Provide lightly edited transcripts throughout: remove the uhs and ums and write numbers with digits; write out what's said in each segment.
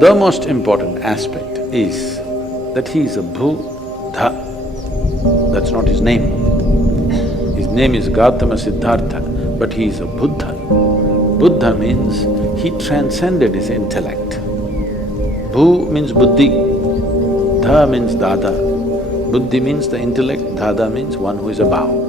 The most important aspect is that he is a Buddha. That's not his name. His name is Gautama Siddhartha, but he is a Buddha. Buddha means he transcended his intellect. Bhu means buddhi, dha means dada. Buddhi means the intellect, dada means one who is above.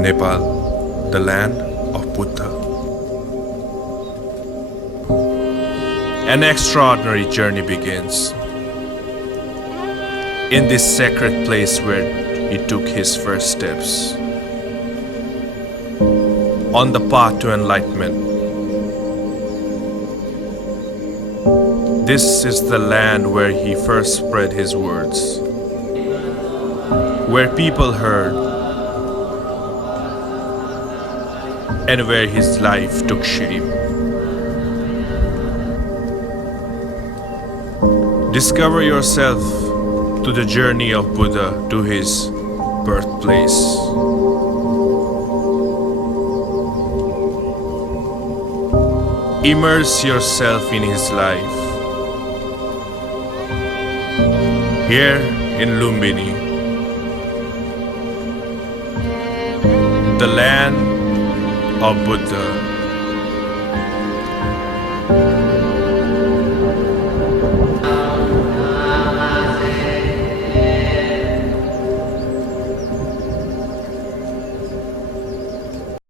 Nepal, the land of Buddha. An extraordinary journey begins. In this sacred place where he took his first steps on the path to enlightenment. This is the land where he first spread his words, where people heard, and where his life took shape. Discover yourself to the journey of Buddha to his birthplace. Immerse yourself in his life. Here in Lumbini, the land of Buddha.